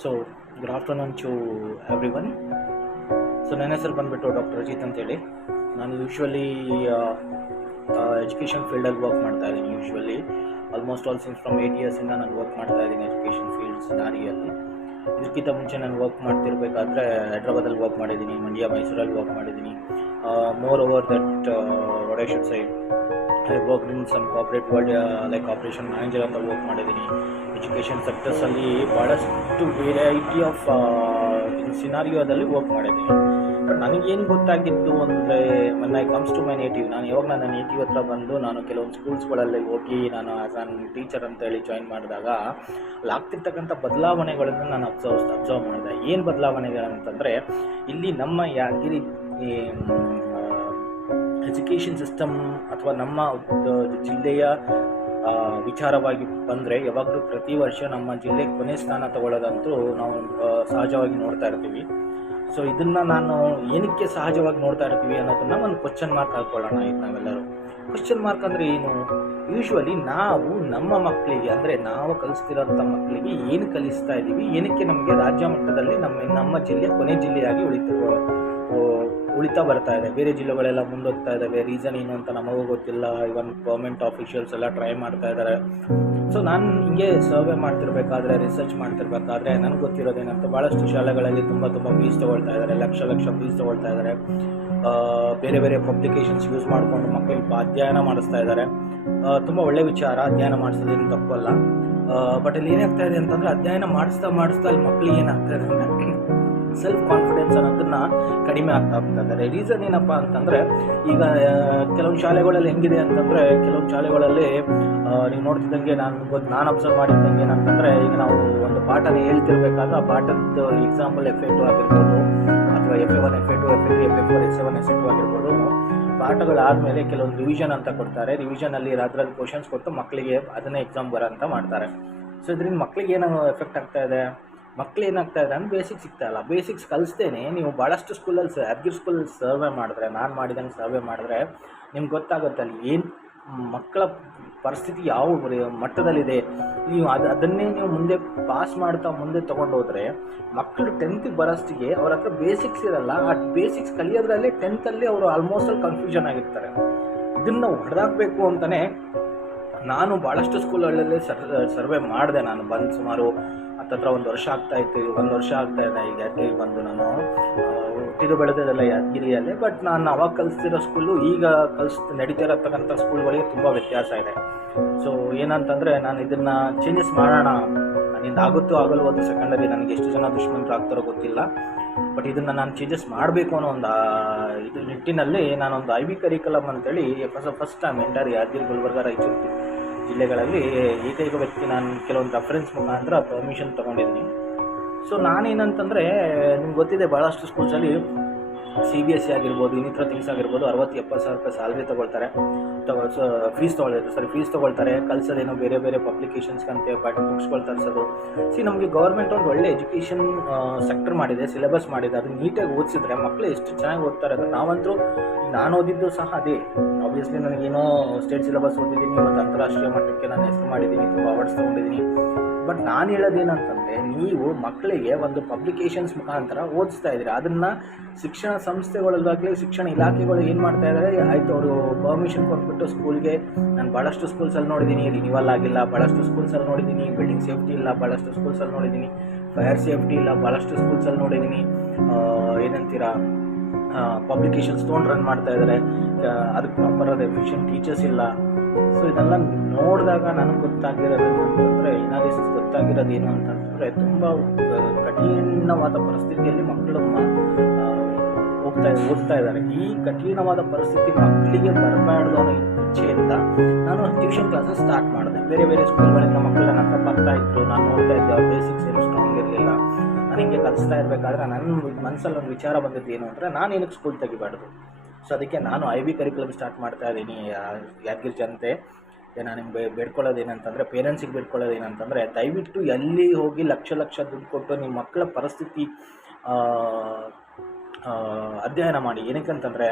So good afternoon to everyone. So ನನ್ನ ಹೆಸರು ಬಂದುಬಿಟ್ಟು ಡಾಕ್ಟರ್ ಅಜಿತ್ ಅಂತೇಳಿ. ನಾನು ಯೂಶ್ವಲಿ ಎಜುಕೇಷನ್ ಫೀಲ್ಡಲ್ಲಿ ವರ್ಕ್ ಮಾಡ್ತಾ ಇದ್ದೀನಿ. Usually almost all since from 8 ಇಯರ್ಸಿಂದ ನಾನು ವರ್ಕ್ ಮಾಡ್ತಾ ಇದ್ದೀನಿ ಎಜುಕೇಷನ್ ಫೀಲ್ಡ್ ಸಿನಾರಿಯಲ್ಲಿ. ಇದಕ್ಕಿಂತ ಮುಂಚೆ ನಾನು ವರ್ಕ್ ಮಾಡ್ತಿರ್ಬೇಕಾದ್ರೆ ಹೈದ್ರಾಬಾದಲ್ಲಿ ವರ್ಕ್ ಮಾಡಿದ್ದೀನಿ, ಮಂಡ್ಯ ಮೈಸೂರಲ್ಲಿ ವರ್ಕ್ ಮಾಡಿದ್ದೀನಿ. Moreover that what I should say, I work in some corporate world like operation manager ಅಂತ ವರ್ಕ್ ಮಾಡಿದ್ದೀನಿ. ಎಜುಕೇಷನ್ ಸೆಕ್ಟರ್ಸಲ್ಲಿ ಭಾಳಷ್ಟು ವೆರೈಟಿ ಆಫ್ ಸಿನಾರಿಯೋದಲ್ಲಿ ವರ್ಕ್ ಮಾಡಿದ್ದೀನಿ. ಬಟ್ ನನಗೇನು ಗೊತ್ತಾಗಿದ್ದು ಅಂದರೆ, when I comes to my native, ನಾನು ಯಾವಾಗ ನನ್ನ ನೇಟಿವ್ ಹತ್ರ ಬಂದು ನಾನು ಕೆಲವೊಂದು ಸ್ಕೂಲ್ಸ್ಗಳಲ್ಲಿ ಹೋಗಿ ನಾನು ಆ್ಯಸ್ ಆನ್ ಟೀಚರ್ ಅಂತೇಳಿ ಜಾಯಿನ್ ಮಾಡಿದಾಗ ಅಲ್ಲಿ ಆಗ್ತಿರ್ತಕ್ಕಂಥ ಬದಲಾವಣೆಗಳನ್ನು ನಾನು ಅಬ್ಸರ್ವ್ ಮಾಡಿದೆ. ಏನು ಬದಲಾವಣೆಗಳಂತಂದರೆ, ಇಲ್ಲಿ ನಮ್ಮ ಯಾದಗಿರಿ ಎಜುಕೇಷನ್ ಸಿಸ್ಟಮ್ ಅಥವಾ ನಮ್ಮ ಜಿಲ್ಲೆಯ ವಿಚಾರವಾಗಿ ಬಂದರೆ, ಯಾವಾಗಲೂ ಪ್ರತಿ ವರ್ಷ ನಮ್ಮ ಜಿಲ್ಲೆ ಕೊನೆ ಸ್ಥಾನ ತಗೊಳ್ಳೋದಂತೂ ನಾವು ಸಹಜವಾಗಿ ನೋಡ್ತಾ ಇರ್ತೀವಿ. ಸೊ ಇದನ್ನು ನಾನು ಏನಕ್ಕೆ ಸಹಜವಾಗಿ ನೋಡ್ತಾ ಇರ್ತೀವಿ ಅನ್ನೋದನ್ನು ಒಂದು ಕ್ವಶನ್ ಮಾರ್ಕ್ ಹಾಕ್ಕೊಳ್ಳೋಣ. ಇದು ನಾವೆಲ್ಲರೂ ಕ್ವಶನ್ ಮಾರ್ಕ್ ಅಂದರೆ ಏನು? ಯೂಶ್ವಲಿ ನಾವು ನಮ್ಮ ಮಕ್ಕಳಿಗೆ, ಅಂದರೆ ನಾವು ಕಲಿಸ್ತಿರೋಂಥ ಮಕ್ಕಳಿಗೆ ಏನು ಕಲಿಸ್ತಾ ಇದ್ದೀವಿ, ಏನಕ್ಕೆ ನಮಗೆ ರಾಜ್ಯ ಮಟ್ಟದಲ್ಲಿ ನಮ್ಮ ಜಿಲ್ಲೆ ಕೊನೆ ಜಿಲ್ಲೆಯಾಗಿ ಉಳಿತಾ ಬರ್ತಾ ಇದೆ. ಬೇರೆ ಜಿಲ್ಲೆಗಳೆಲ್ಲ ಮುಂದೋಗ್ತಾ ಇದ್ದಾವೆ. ರೀಸನ್ ಏನು ಅಂತ ನಮಗೂ ಗೊತ್ತಿಲ್ಲ. ಇವನ್ ಗೌರ್ಮೆಂಟ್ ಆಫೀಷಿಯಲ್ಸ್ ಎಲ್ಲ ಟ್ರೈ ಮಾಡ್ತಾ ಇದ್ದಾರೆ. ಸೊ ನಾನು ಹಿಂಗೆ ಸರ್ವೆ ಮಾಡ್ತಿರ್ಬೇಕಾದ್ರೆ, ರಿಸರ್ಚ್ ಮಾಡ್ತಿರ್ಬೇಕಾದ್ರೆ ನನಗೆ ಗೊತ್ತಿರೋದೇನಂತ, ಭಾಳಷ್ಟು ಶಾಲೆಗಳಲ್ಲಿ ತುಂಬ ಫೀಸ್ ತೊಗೊಳ್ತಾ ಇದ್ದಾರೆ, ಲಕ್ಷ ಫೀಸ್ ತೊಗೊಳ್ತಾ ಇದ್ದಾರೆ. ಬೇರೆ ಬೇರೆ ಪಬ್ಲಿಕೇಶನ್ಸ್ ಯೂಸ್ ಮಾಡಿಕೊಂಡು ಮಕ್ಕಳಿಗೆ ಅಧ್ಯಯನ ಮಾಡಿಸ್ತಾ ಇದ್ದಾರೆ. ತುಂಬ ಒಳ್ಳೆ ವಿಚಾರ, ಅಧ್ಯಯನ ಮಾಡಿಸೋದೇನು ತಪ್ಪಲ್ಲ. ಬಟ್ ಇಲ್ಲಿ ಏನಾಗ್ತಾ ಇದೆ ಅಂತಂದರೆ, ಅಧ್ಯಯನ ಮಾಡಿಸ್ತಾ ಅಲ್ಲಿ ಮಕ್ಕಳಿಗೆ ಏನಾಗ್ತಾ ಇದೆ ಅಂದರೆ ಸೆಲ್ಫ್ ಕಾನ್ಫಿಡೆನ್ಸ್ ಅನ್ನೋದನ್ನ ಕಡಿಮೆ ಆಗ್ತಾ ಇದ್ದಾರೆ. ರೀಸನ್ ಏನಪ್ಪ ಅಂತಂದರೆ, ಈಗ ಕೆಲವೊಂದು ಶಾಲೆಗಳಲ್ಲಿ ಹೆಂಗಿದೆ ಅಂತಂದರೆ, ಕೆಲವೊಂದು ಶಾಲೆಗಳಲ್ಲಿ ನೀವು ನೋಡ್ತಿದ್ದಂಗೆ ನಾನು ಅಬ್ಸರ್ವ್ ಮಾಡಿದ್ದಂಗೆ ಏನಂತಂದರೆ, ಈಗ ನಾವು ಒಂದು ಪಾಠನ ಹೇಳ್ತಿರ್ಬೇಕಾದ್ರೆ ಆ ಪಾಠದ ಎಕ್ಸಾಂಪಲ್ FA2 ಆಗಿರ್ಬೋದು, ಅಥವಾ FA1 FA2 FA3 FA4 SA1 SA2 ಆಗಿರ್ಬೋದು, ಪಾಠಗಳಾದಮೇಲೆ ಕೆಲವೊಂದು ರಿವಿಷನ್ ಅಂತ ಕೊಡ್ತಾರೆ. ರಿವಿಷನಲ್ಲಿ ಅದರಲ್ಲಿ ಕ್ವಶನ್ಸ್ ಕೊಟ್ಟು ಮಕ್ಕಳಿಗೆ ಅದನ್ನೇ ಎಕ್ಸಾಮ್ ಬರೋ ಅಂತ ಮಾಡ್ತಾರೆ. ಸೊ ಇದರಿಂದ ಮಕ್ಕಳಿಗೆ ಏನು ಎಫೆಕ್ಟ್ ಆಗ್ತಾ ಇದೆ, ಮಕ್ಳು ಏನಾಗ್ತಾ ಇದೆ ಅಂದರೆ ಬೇಸಿಕ್ಸ್ ಸಿಗ್ತಾ ಇಲ್ಲ. ಬೇಸಿಕ್ಸ್ ಕಲಿಸ್ತೇನೆ ನೀವು ಭಾಳಷ್ಟು ಸ್ಕೂಲಲ್ಲಿ ಯಾದಗಿರಿ ಸ್ಕೂಲಲ್ಲಿ ಸರ್ವೆ ಮಾಡಿದ್ರೆ, ನಾನು ಮಾಡಿದಂಗೆ ಸರ್ವೆ ಮಾಡಿದ್ರೆ ನಿಮ್ಗೆ ಗೊತ್ತಾಗುತ್ತೆ ಅಲ್ಲಿ ಏನು ಮಕ್ಕಳ ಪರಿಸ್ಥಿತಿ ಯಾವ ಮಟ್ಟದಲ್ಲಿದೆ. ನೀವು ಅದನ್ನೇ ನೀವು ಮುಂದೆ ಪಾಸ್ ಮಾಡ್ತಾ ಮುಂದೆ ತೊಗೊಂಡು ಹೋದರೆ, ಮಕ್ಕಳು 10th ಬರೋಷ್ಟಿಗೆ ಅವ್ರ ಹತ್ರ ಬೇಸಿಕ್ಸ್ ಇರಲ್ಲ. ಆ ಬೇಸಿಕ್ಸ್ ಕಲಿಯೋದ್ರಲ್ಲೇ 10th ಅವರು ಆಲ್ಮೋಸ್ಟ್ ಅಲ್ಲಿ ಕನ್ಫ್ಯೂಷನ್ ಆಗಿರ್ತಾರೆ. ಇದನ್ನು ಹೊಡೆದಾಕಬೇಕು ಅಂತಲೇ ನಾನು ಭಾಳಷ್ಟು ಸ್ಕೂಲ್ಗಳಲ್ಲಿ ಸರ್ವೆ ಮಾಡಿದೆ. ನಾನು ಬಂದು ಸುಮಾರು ಹತ್ತತ್ರ 1 ವರ್ಷ ಆಗ್ತಾಯಿತ್ತು. 1 ವರ್ಷ ಆಗ್ತಾಯಿದೆ ಈಗ ಯಾದಗಿರಿ ಬಂದು. ನಾನು ಹುಟ್ಟಿದು ಬೆಳೆದದೆಲ್ಲ ಯಾದಗಿರಿಯಲ್ಲೇ. ಬಟ್ ನಾನು ಅವಾಗ ಕಲಿಸ್ತಿರೋ ಸ್ಕೂಲು ಈಗ ನಡೀತಿರತಕ್ಕಂಥ ಸ್ಕೂಲ್ಗಳಿಗೆ ತುಂಬ ವ್ಯತ್ಯಾಸ ಇದೆ. ಸೊ ಏನಂತಂದರೆ, ನಾನು ಇದನ್ನು ಚೇಂಜಸ್ ಮಾಡೋಣ, ನನ್ನಿಂದ ಆಗುತ್ತೋ ಆಗಲ್ವೋ ಅದು ಸೆಕೆಂಡರಿ, ನನಗೆ ಎಷ್ಟು ಜನ ದುಶ್ಮನರು ಆಗ್ತಾರೋ ಗೊತ್ತಿಲ್ಲ. ಬಟ್ ಇದನ್ನು ನಾನು ಚೇಂಜಸ್ ಮಾಡಬೇಕು ಅನ್ನೋ ಒಂದು ಇದು ನಿಟ್ಟಿನಲ್ಲಿ ನಾನೊಂದು IB ಕರಿಕುಲಮ್ ಅಂತೇಳಿ first time enter Yadgiri, Gulbarga, Raichur ಜಿಲ್ಲೆಗಳಲ್ಲಿ ಏಕೈಕ ವ್ಯಕ್ತಿ ನಾನು ಕೆಲವೊಂದು ರೆಫರೆನ್ಸ್ ಮುಖಾಂತರ ಪರ್ಮಿಷನ್ ತೊಗೊಂಡಿದ್ದೀನಿ. ಸೊ ನಾನೇನಂತಂದರೆ, ನಿಮ್ಗೆ ಗೊತ್ತಿದೆ ಭಾಳಷ್ಟು ಸ್ಕೂಲ್ಸಲ್ಲಿ CBSE ಆಗಿರ್ಬೋದು, ಇನ್ನಿತರ ಥಿಂಗ್ಸ್ ಆಗಿರ್ಬೋದು 60-70 ಸಾವಿರ ರೂಪಾಯಿ ಸ್ಯಾಲ್ರಿ ತೊಗೊಳ್ತಾರೆ, ಫೀಸ್ ತೊಗೊಳ್ತಾರೆ. ಕಲಿಸೋದೇನೋ ಬೇರೆ ಬೇರೆ ಪಬ್ಲಿಕೇಶನ್ಸ್ಗಂತೆ ಬುಕ್ಸ್ಗಳು ತರಿಸೋದು. ನಮಗೆ ಗೌರ್ಮೆಂಟ್ ಒಂದು ಒಳ್ಳೆ ಎಜುಕೇಷನ್ ಸೆಕ್ಟರ್ ಮಾಡಿದೆ, ಸಿಲೆಬಸ್ ಮಾಡಿದೆ. ಅದನ್ನು ನೀಟಾಗಿ ಓದಿಸಿದ್ರೆ ಮಕ್ಕಳು ಎಷ್ಟು ಚೆನ್ನಾಗಿ ಓದ್ತಾರೆ. ಅದು ನಾವಂತರೂ, ನಾನು ಓದಿದ್ದು ಸಹ ಅದೇ. ಆಬ್ವಿಯಸ್ಲಿ ನನಗೇನೋ ಸ್ಟೇಟ್ ಸಿಲೆಬಸ್ ಓದಿದ್ದೀನಿ, ಮತ್ತು ಅಂತಾರಾಷ್ಟ್ರೀಯ ಮಟ್ಟಕ್ಕೆ ನಾನು ಹೆಸರು ಮಾಡಿದ್ದೀನಿ, ತುಂಬ ಅವಾರ್ಡ್ಸ್ ತೊಗೊಂಡಿದ್ದೀನಿ. ಬಟ್ ನಾನು ಹೇಳೋದೇನಂತಂದರೆ, ನೀವು ಮಕ್ಕಳಿಗೆ ಒಂದು ಪಬ್ಲಿಕೇಶನ್ಸ್ ಮುಖಾಂತರ ಓದಿಸ್ತಾ ಇದ್ದೀರಿ. ಅದನ್ನು ಶಿಕ್ಷಣ ಸಂಸ್ಥೆಗಳಲ್ಲಾಗಲಿ ಶಿಕ್ಷಣ ಇಲಾಖೆಗಳು ಏನು ಮಾಡ್ತಾ ಇದ್ದಾರೆ, ಆಯಿತು ಅವರು ಪರ್ಮಿಷನ್ ಕೊಟ್ಬಿಟ್ಟು ಸ್ಕೂಲ್ಗೆ, ನಾನು ಭಾಳಷ್ಟು ಸ್ಕೂಲ್ಸಲ್ಲಿ ನೋಡಿದ್ದೀನಿ ರಿನಿವಲ್ ಆಗಿಲ್ಲ, ಭಾಳಷ್ಟು ಸ್ಕೂಲ್ಸಲ್ಲಿ ನೋಡಿದ್ದೀನಿ ಬಿಲ್ಡಿಂಗ್ ಸೇಫ್ಟಿ ಇಲ್ಲ, ಭಾಳಷ್ಟು ಸ್ಕೂಲ್ಸಲ್ಲಿ ನೋಡಿದ್ದೀನಿ ಫೈರ್ ಸೇಫ್ಟಿ ಇಲ್ಲ, ಭಾಳಷ್ಟು ಸ್ಕೂಲ್ಸಲ್ಲಿ ನೋಡಿದ್ದೀನಿ ಏನಂತೀರ ಪಬ್ಲಿಕೇಶನ್ಸ್ ತೊಗೊಂಡು ರನ್ ಮಾಡ್ತಾ ಇದ್ದಾರೆ, ಅದಕ್ಕೆ ಪ್ರಾಪರಾದ ಎಫಿಷಿಯಂಟ್ ಟೀಚರ್ಸ್ ಇಲ್ಲ. ಸೊ ಇದೆಲ್ಲ ನೋಡಿದಾಗ ನನಗೆ ಗೊತ್ತಾಗಿರೋದು ಅಂತಂದರೆ, ಎನಾಲಿಸಿಸ್ ಗೊತ್ತಾಗಿರೋದು ಏನು ಅಂತಂದರೆ, ತುಂಬ ಕಠಿಣವಾದ ಪರಿಸ್ಥಿತಿಯಲ್ಲಿ ಮಕ್ಕಳು ಓದ್ತಾ ಇದ್ದಾರೆ. ಈ ಕಠಿಣವಾದ ಪರಿಸ್ಥಿತಿ ಮಕ್ಕಳಿಗೆ ಬರಬಾರ್ದು ಅನ್ನೋ ಇಚ್ಛೆಯಿಂದ ನಾನು ಟ್ಯೂಷನ್ ಕ್ಲಾಸಸ್ ಸ್ಟಾರ್ಟ್ ಮಾಡಿದೆ. ಬೇರೆ ಬೇರೆ ಸ್ಕೂಲ್ಗಳಿಂದ ಮಕ್ಕಳು ನನ್ನ ಹತ್ರ ಬರ್ತಾ ಇದ್ರು, ನಾನು ನೋಡ್ತಾ ಇದ್ದೆ. ಬೇಸಿಕ್ಸ್ ಏನು ಸ್ಟ್ರಾಂಗ್ ಇರಲಿಲ್ಲ. ನಾನು ಹಿಂಗೆ ಕಲಿಸ್ತಾ ಇರಬೇಕಾದ್ರೆ ನನ್ನ ಮನಸ್ಸಲ್ಲಿ ಒಂದು ವಿಚಾರ ಬಂದಿದ್ದು ಏನು ಅಂದರೆ, ನಾನೇನಕ್ಕೆ ಸ್ಕೂಲ್ ತೆಗಿಬಾರ್ದು. ಸೊ ಅದಕ್ಕೆ ನಾನು IB ಕರಿಕುಲಮ್ ಸ್ಟಾರ್ಟ್ ಮಾಡ್ತಾ ಇದ್ದೀನಿ. ಯಾದಗಿರಿ ಜನತೆ ನಾನು ನಿಮ್ಗೆ ಬೇಡ್ಕೊಳ್ಳೋದೇನಂತಂದರೆ, ಪೇರೆಂಟ್ಸಿಗೆ ಬೇಡ್ಕೊಳ್ಳೋದೇನಂತಂದರೆ, ದಯವಿಟ್ಟು ಎಲ್ಲಿ ಹೋಗಿ ಲಕ್ಷ ದುಡ್ಡು ಕೊಟ್ಟು ನಿಮ್ಮ ಮಕ್ಕಳ ಪರಿಸ್ಥಿತಿ ಅಧ್ಯಯನ ಮಾಡಿ. ಏನಕ್ಕಂತಂದರೆ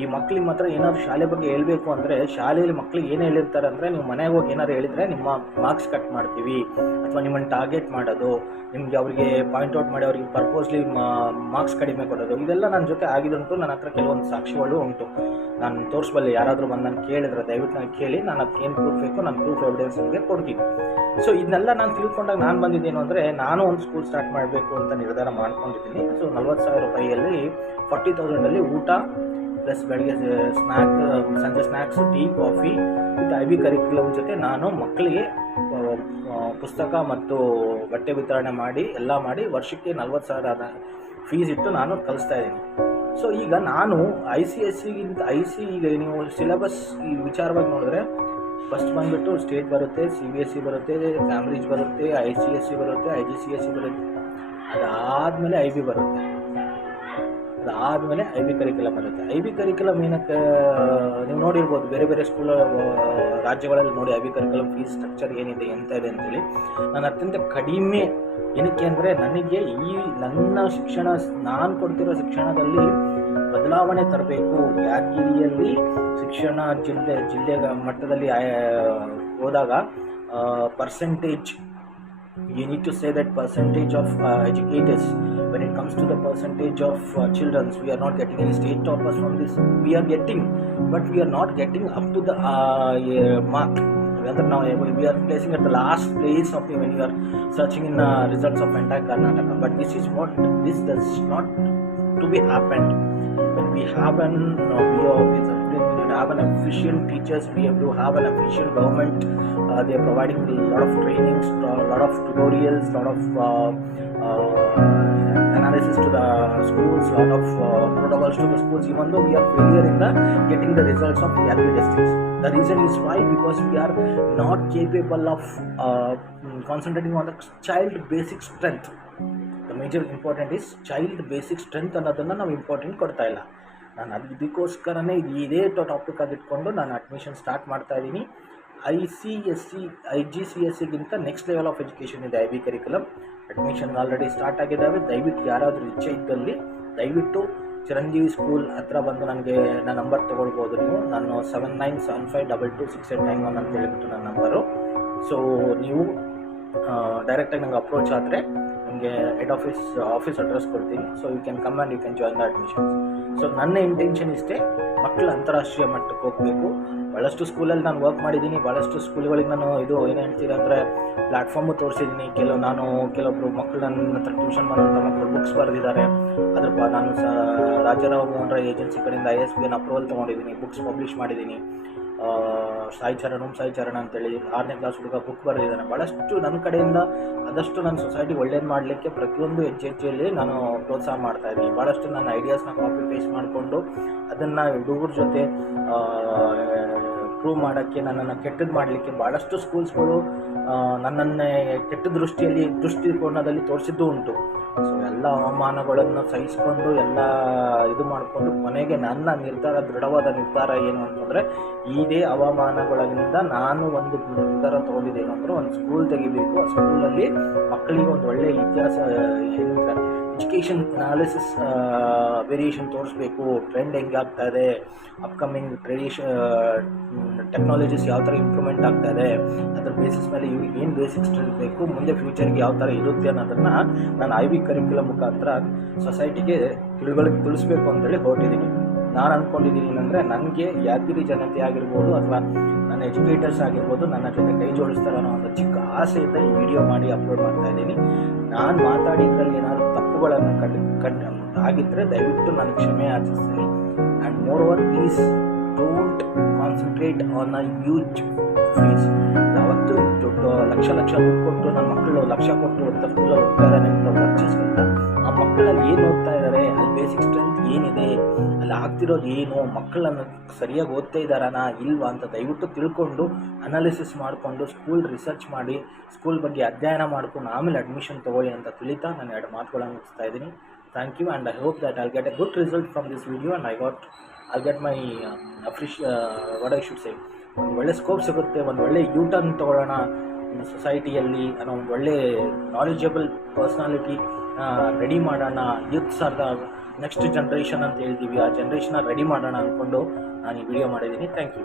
ಈ ಮಕ್ಳಿಗೆ ಮಾತ್ರ ಏನಾದರೂ ಶಾಲೆ ಬಗ್ಗೆ ಹೇಳಬೇಕು ಅಂದರೆ, ಶಾಲೆಯಲ್ಲಿ ಮಕ್ಳಿಗೆ ಏನು ಹೇಳಿರ್ತಾರೆ ಅಂದರೆ, ನೀವು ಮನೆಗೆ ಹೋಗಿ ಏನಾದ್ರು ಹೇಳಿದರೆ ನಿಮ್ಮ ಮಾರ್ಕ್ಸ್ ಕಟ್ ಮಾಡ್ತೀವಿ, ಅಥವಾ ನಿಮ್ಮನ್ನು ಟಾರ್ಗೆಟ್ ಮಾಡೋದು, ನಿಮಗೆ ಅವರಿಗೆ ಪಾಯಿಂಟ್ಔಟ್ ಮಾಡಿ ಅವರಿಗೆ ಪರ್ಪೋಸ್ಲಿ ಮಾರ್ಕ್ಸ್ ಕಡಿಮೆ ಕೊಡೋದು, ಇದೆಲ್ಲ ನನ್ನ ಜೊತೆ ಆಗಿದ್ದುಂಟು. ನನ್ನ ಹತ್ರ ಕೆಲವೊಂದು ಸಾಕ್ಷಿಗಳು ಉಂಟು, ನಾನು ತೋರಿಸ್ಬಲ್ಲೆ. ಯಾರಾದರೂ ಬಂದು ನಾನು ಕೇಳಿದ್ರೆ ದಯವಿಟ್ಟು ನಾನು ಕೇಳಿ, ನಾನು ಅದಕ್ಕೆ ಏನು ಪ್ರೂಫ್ ಬೇಕೋ ನಾನು ಪ್ರೂಫ್ ಎವಿಡೆನ್ಸ್ ನಿಮಗೆ ಕೊಡ್ತೀನಿ. ಸೊ ಇದನ್ನೆಲ್ಲ ನಾನು ತಿಳ್ಕೊಂಡಾಗ ನಾನು ಬಂದಿದ್ದೇನು ಅಂದರೆ, ನಾನು ಒಂದು ಸ್ಕೂಲ್ ಸ್ಟಾರ್ಟ್ ಮಾಡಬೇಕು ಅಂತ ನಿರ್ಧಾರ ಮಾಡ್ಕೊಂಡಿದ್ದೀನಿ. ಸೊ 40,000 ರೂಪಾಯಿಯಲ್ಲಿ 40,000 ಊಟ ಪ್ಲಸ್ ಬೆಳಗ್ಗೆ ಸ್ನ್ಯಾಕ್, ಸಂಜೆ snacks, tea, coffee with IB curriculum ಜೊತೆ ನಾನು ಮಕ್ಕಳಿಗೆ ಪುಸ್ತಕ ಮತ್ತು ಬಟ್ಟೆ ವಿತರಣೆ ಮಾಡಿ ಎಲ್ಲ ಮಾಡಿ ವರ್ಷಕ್ಕೆ 40,000 ಫೀಸ್ ಇಟ್ಟು ನಾನು ಕಲಿಸ್ತಾ ಇದ್ದೀನಿ. ಸೊ ಈಗ ನಾನು ICSEಗಿಂತ ಈಗ ನೀವು ಸಿಲೆಬಸ್ ಈ ವಿಚಾರವಾಗಿ ನೋಡಿದ್ರೆ ಫಸ್ಟ್ ಬಂದುಬಿಟ್ಟು ಸ್ಟೇಟ್ ಬರುತ್ತೆ, CBSE ಬರುತ್ತೆ, ಕ್ಯಾಂಬ್ರಿಡ್ಜ್ ಬರುತ್ತೆ, ICSE ಬರುತ್ತೆ, IGCSE ಬರುತ್ತೆ, ಅದಾದಮೇಲೆ IB ಬರುತ್ತೆ, ಅದಾದಮೇಲೆ IB ಕರಿಕ್ಯುಲಮ್ ಬರುತ್ತೆ. IB ಕರಿಕ್ಯುಲಮ್ ಏನಕ್ಕೆ ನೀವು ನೋಡಿರ್ಬೋದು, ಬೇರೆ ಬೇರೆ ಸ್ಕೂಲ್ ರಾಜ್ಯಗಳಲ್ಲಿ ನೋಡಿ IB ಕರಿಕ್ಯುಲಮ್ ಫೀಸ್ ಸ್ಟ್ರಕ್ಚರ್ ಏನಿದೆ, ಎಂತ ಇದೆ ಅಂತೇಳಿ. ನಾನು ಅತ್ಯಂತ ಕಡಿಮೆ, ಏನಕ್ಕೆ ಅಂದರೆ ನನಗೆ ಈ ನನ್ನ ಶಿಕ್ಷಣ, ನಾನು ಕೊಡ್ತಿರೋ ಶಿಕ್ಷಣದಲ್ಲಿ ಬದಲಾವಣೆ ತರಬೇಕು. ಯಾದಗಿರಿಯಲ್ಲಿ ಶಿಕ್ಷಣ ಜಿಲ್ಲೆ ಮಟ್ಟದಲ್ಲಿ ಹೋದಾಗ percentage, you need to say that percentage of educators, when it comes to the percentage of children, we are not getting any state toppers from this. We are getting, but we are not getting up to the mark. Whether now we are placing at the last place of the, when you are searching in results of entire Karnataka. But this does not to be happened. When we have an efficient teachers, we have to have an efficient government. They are providing a lot of trainings, a lot of tutorials, a lot of analysis to the schools, a lot of protocols to the schools, even though we are failure in the getting the results of ERP testings. The reason is why, because we are not capable of concentrating on the child basic strength. The major important is child basic strength ಅನ್ನೋದನ್ನು ನಾವು important ಕೊಡ್ತಾ ಇಲ್ಲ. ನಾನು ಇದಕ್ಕೋಸ್ಕರನೇ ಇದೇ topic ಆಗಿಟ್ಕೊಂಡು ನಾನು admission start ಮಾಡ್ತಾ ಇದ್ದೀನಿ. IGCSEಗಿಂತ next level of education ಇದೆ IB curriculum. Admission already start ಆಗಿದ್ದಾವೆ. ದಯವಿಟ್ಟು ಯಾರಾದರೂ ಇಚ್ಛೆ ಇದ್ದಲ್ಲಿ ದಯವಿಟ್ಟು ಚಿರಂಜೀವಿ ಸ್ಕೂಲ್ ಹತ್ರ ಬಂದು ನನಗೆ ನನ್ನ ನಂಬರ್ ತೊಗೊಳ್ಬೋದು ನೀವು. ನಾನು 7975226891 ಅಂತ ಹೇಳ್ಬಿಟ್ಟು ನನ್ನ ನಂಬರು. ಸೊ ನೀವು ಡೈರೆಕ್ಟಾಗಿ ನಂಗೆ ಅಪ್ರೋಚ್ ಆದರೆ ನಿಮಗೆ ಹೆಡ್ ಆಫೀಸ್ ಅಡ್ರೆಸ್ ಕೊಡ್ತೀನಿ. So you can come and you can join the admissions. So ನನ್ನ ಇಂಟೆನ್ಷನ್ ಇಷ್ಟೇ, ಮಕ್ಕಳು ಅಂತಾರಾಷ್ಟ್ರೀಯ ಮಟ್ಟಕ್ಕೆ ಹೋಗಬೇಕು. ಭಾಳಷ್ಟು ಸ್ಕೂಲಲ್ಲಿ ನಾನು ವರ್ಕ್ ಮಾಡಿದ್ದೀನಿ, ಭಾಳಷ್ಟು ಸ್ಕೂಲ್ಗಳಿಗೆ ನಾನು ಇದು ಏನು ಹೇಳ್ತೀನಿ ಅಂದರೆ ಪ್ಲ್ಯಾಟ್ಫಾರ್ಮು ತೋರಿಸಿದ್ದೀನಿ. ಕೆಲವೊಬ್ಬರು ಮಕ್ಕಳು ನನ್ನ ಹತ್ರ ಟ್ಯೂಷನ್ ಮಾಡುವಂಥ ಮಕ್ಕಳು ಬುಕ್ಸ್ ಬರೆದಿದ್ದಾರೆ. ಅದ್ರ ನಾನು ರಾಜಾರಾವ್ ಮೋಹನ್ ರಾಯ್ ಏಜೆನ್ಸಿ ಕಡೆಯಿಂದ ISBN ಅಪ್ರೂವಲ್ ತೊಗೊಂಡಿದ್ದೀನಿ, ಬುಕ್ಸ್ ಪಬ್ಲಿಷ್ ಮಾಡಿದ್ದೀನಿ. ಸಾಯಿ ಚರಣ ಅಂತೇಳಿ 6ನೇ ಕ್ಲಾಸ್ ಹುಡುಗ ಬುಕ್ ಬರೆದಿದ್ದಾನೆ. ಭಾಳಷ್ಟು ನನ್ನ ಕಡೆಯಿಂದ ಆದಷ್ಟು ನನ್ನ ಸೊಸೈಟಿ ಒಳ್ಳೇದು ಮಾಡಲಿಕ್ಕೆ ಪ್ರತಿಯೊಂದು ಹೆಜ್ಜೆಯಲ್ಲಿ ನಾನು ಪ್ರೋತ್ಸಾಹ ಮಾಡ್ತಾಯಿದ್ದೀನಿ. ಭಾಳಷ್ಟು ನನ್ನ ಐಡಿಯಾಸ್ನ ಕಾಪಿ ಪೇಸ್ಟ್ ಮಾಡಿಕೊಂಡು ಅದನ್ನು ಹುಡುಗರ ಜೊತೆ ಪ್ರೂವ್ ಮಾಡೋಕ್ಕೆ, ನನ್ನನ್ನು ಕೆಟ್ಟದ್ದು ಮಾಡಲಿಕ್ಕೆ ಭಾಳಷ್ಟು ಸ್ಕೂಲ್ಸ್ಗಳು ನನ್ನನ್ನೇ ಕೆಟ್ಟ ದೃಷ್ಟಿಕೋನದಲ್ಲಿ ತೋರಿಸಿದ್ದು ಉಂಟು. ಸೊ ಎಲ್ಲ ಅವಮಾನಗಳನ್ನು ಸಹಿಸ್ಕೊಂಡು ಎಲ್ಲ ಇದು ಮಾಡಿಕೊಂಡು ಕೊನೆಗೆ ನನ್ನ ದೃಢವಾದ ನಿರ್ಧಾರ ಏನು ಅಂತಂದರೆ, ಇದೇ ಅವಮಾನಗಳಿಂದ ನಾನು ಒಂದು ನಿರ್ಧಾರ ತೊಗೊಂಡಿದ್ದೇನು ಅಂದರೆ, ಒಂದು ಸ್ಕೂಲ್ ತೆಗಿಬೇಕು. ಆ ಸ್ಕೂಲಲ್ಲಿ ಮಕ್ಕಳಿಗೆ ಒಂದು ಒಳ್ಳೆಯ ಇತಿಹಾಸ, ಏನಂತಾರೆ ಎಜುಕೇಷನ್ ಅನಾಲಿಸಿಸ್ ವೇರಿಯೇಷನ್ ತೋರಿಸ್ಬೇಕು. ಟ್ರೆಂಡ್ ಹೆಂಗೆ ಆಗ್ತಾ ಇದೆ, ಅಪ್ಕಮಿಂಗ್ ಟೆಕ್ನಾಲಜೀಸ್ ಯಾವ ಥರ ಇಂಪ್ರೂವ್ಮೆಂಟ್ ಆಗ್ತಾ ಇದೆ, ಅದರ ಬೇಸಿಸ್ ಮೇಲೆ ಇವ್ರಿಗೆ ಏನು ಬೇಸಿಕ್ ಸ್ಟ್ರೆಂತ್ ಬೇಕು, ಮುಂದೆ ಫ್ಯೂಚರ್ಗೆ ಯಾವ ಥರ ಇರುತ್ತೆ ಅನ್ನೋದನ್ನು ನಾನು IB ಕರಿಕ್ಯುಲಮ್ ಮುಖಾಂತರ ಸೊಸೈಟಿಗೆ ತಿಳಿಸ್ಬೇಕು ಅಂತೇಳಿ ಹೊರಟಿದ್ದೀನಿ. ನಾನು ಅಂದ್ಕೊಂಡಿದ್ದೀನಿ ಏನಂದರೆ, ನನಗೆ ಯಾದಗಿರಿ ಜನತೆ ಆಗಿರ್ಬೋದು ಅಥವಾ ನನ್ನ ಎಜುಕೇಟರ್ಸ್ ಆಗಿರ್ಬೋದು ನನ್ನ ಜೊತೆ ಕೈ ಜೋಡಿಸ್ತಾರೆ ಅನ್ನೋ ಒಂದು ಚಿಕ್ಕ ಆಸೆಯಿಂದ ಈ ವಿಡಿಯೋ ಮಾಡಿ ಅಪ್ಲೋಡ್ ಮಾಡ್ತಾ ಇದ್ದೀನಿ. ನಾನು ಮಾತಾಡಿದ್ರಲ್ಲಿ ಏನಾದರೂ ತಪ್ಪುಗಳನ್ನು ಆಗಿದ್ದರೆ ದಯವಿಟ್ಟು ನಾನು ಕ್ಷಮೆ ಯಾಚಿಸ್ತೀನಿ. And moreover please don't concentrate on a huge fees. ಯಾವತ್ತೂ ದೊಡ್ಡ ಲಕ್ಷ ದುಡ್ಡು ಕೊಟ್ಟು ನನ್ನ ಮಕ್ಕಳು ಲಕ್ಷ ಕೊಟ್ಟು ಅಂತ ಸ್ಕೂಲಲ್ಲಿ ಹೋಗ್ತಾ ಇದ್ದಾನೆ ಅಂತ ವರ್ಚಿಸ್ಕೊಂತ ಆ ಮಕ್ಕಳಲ್ಲಿ ಏನು ಓದ್ತಾ ಇದ್ದಾರೆ, ಅಲ್ಲಿ ಬೇಸಿಕ್ ಸ್ಟ್ರೆಂತ್ ಏನಿದೆ, ಅಲ್ಲಿ ಆಗ್ತಿರೋದು ಏನು, ಮಕ್ಕಳನ್ನು ಸರಿಯಾಗಿ ಓದ್ತಾ ಇದ್ದಾರಾ ಇಲ್ವಾ ಅಂತ ದಯವಿಟ್ಟು ತಿಳ್ಕೊಂಡು ಅನಾಲಿಸಿಸ್ ಮಾಡಿಕೊಂಡು ಸ್ಕೂಲ್ ರಿಸರ್ಚ್ ಮಾಡಿ ಸ್ಕೂಲ್ ಬಗ್ಗೆ ಅಧ್ಯಯನ ಮಾಡ್ಕೊಂಡು ಆಮೇಲೆ ಅಡ್ಮಿಷನ್ ತೊಗೊಳ್ಳಿ ಅಂತ ತಿಳಿತಾ ನಾನು 2 ಮಾತುಗಳನ್ನು ಮುಗಿಸ್ತಾ ಇದ್ದೀನಿ. Thank you and I hope that I'll get a good result from this video and I'll get my what I should say, ಒಂದು ಒಳ್ಳೆ ಸ್ಕೋಪ್ ಸಿಗುತ್ತೆ, ಒಂದು ಒಳ್ಳೆ ಟರ್ನ್ ತೊಗೊಳ್ಳೋಣ ಒಂದು ಸೊಸೈಟಿಯಲ್ಲಿ ಅನ್ನೋ ಒಂದು ಒಳ್ಳೆ ನಾಲೆಜಬಲ್ ಪರ್ಸ್ನಾಲಿಟಿ ರೆಡಿ ಮಾಡೋಣ. Youths are the next generation ಅಂತ ಹೇಳ್ತೀವಿ, ಆ ಜನ್ರೇಷನ್ನ ರೆಡಿ ಮಾಡೋಣ ಅಂದ್ಕೊಂಡು ನಾನು ಈ ವಿಡಿಯೋ ಮಾಡಿದ್ದೀನಿ. Thank you.